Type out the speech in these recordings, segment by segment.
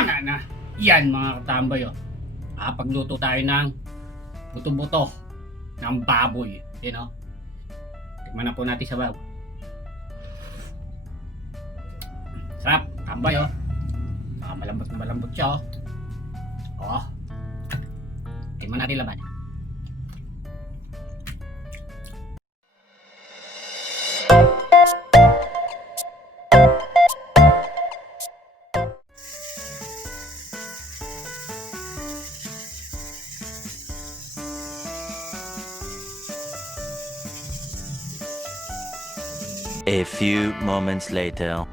Tanga na! Yan mga katambay oh. Pagluto tayo ng buto-buto ng baboy. Yan oh. Tikman na po natin sa baboy. Sarap, tambay oh. Malambot na malambot siya oh. Oh. Tikman natin laban. A few moments later.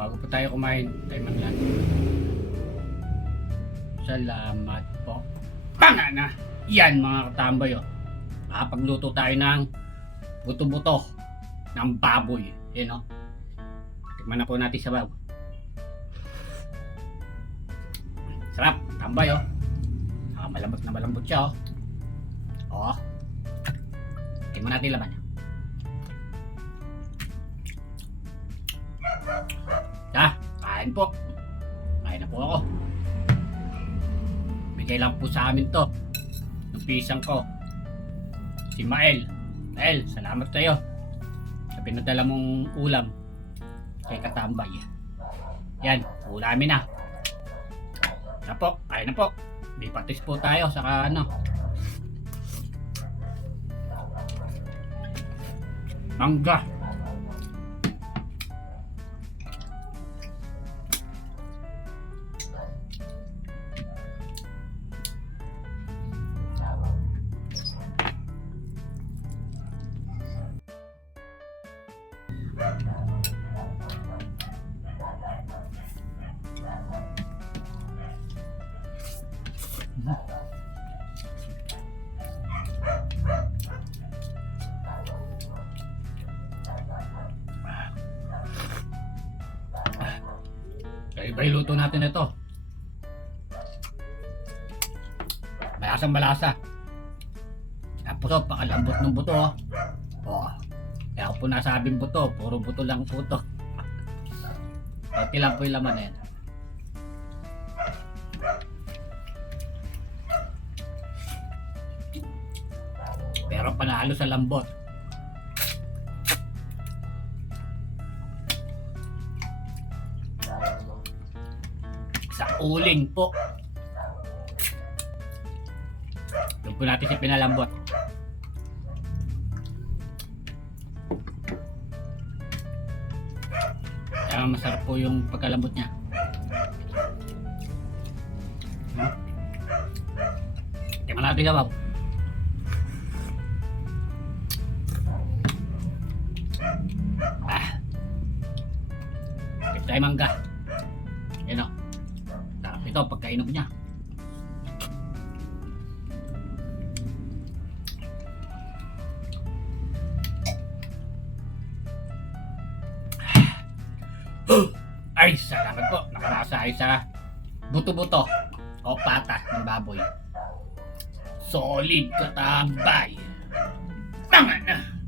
Bago po tayo kumain, tayo man. Salamat po. Tanga na! Yan mga katambay oh. Pagluto tayo ng buto-buto ng baboy. Yan oh. Tikman na po natin sa baboy. Sarap, tambay oh. Malambot na malambot siya oh. Oh. Tikman natin laman. Kain po. Kain na po ako. Bigay lang po sa amin to ng pisang ko. Si Mael. Mael, salamat sa iyo sa pinadala mong ulam kay katambay. Yan, ulamin na. Na po, kain na po. May patis po tayo saka ano. Mangga. Iba yung luto natin ito. Malasang malasa. Tapos oh, pakalambot ng buto oh. Oh. Kaya ako po nasabing buto, puro buto lang po ito. Okay lang po yung laman na yan. Pero panalo sa lambot. Sa uling po. Doon po natin si pinalambot. Kaya masarap po yung pagkalambot niya. Tingnan natin sa babaw. Tayo mangga. Yan o. Sarap ito pagkainom niya. Ay, salamat po. Nakalasa ay sa buto-buto o pata ng baboy. Solid katambay. Tama na.